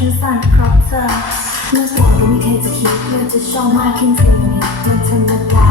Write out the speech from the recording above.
ฉันสั่นเพราะเธอเมื่อก่อนก็ไม่เคยจะคิดว่อจะชอบมากขึ้นจริงมันธรรมดา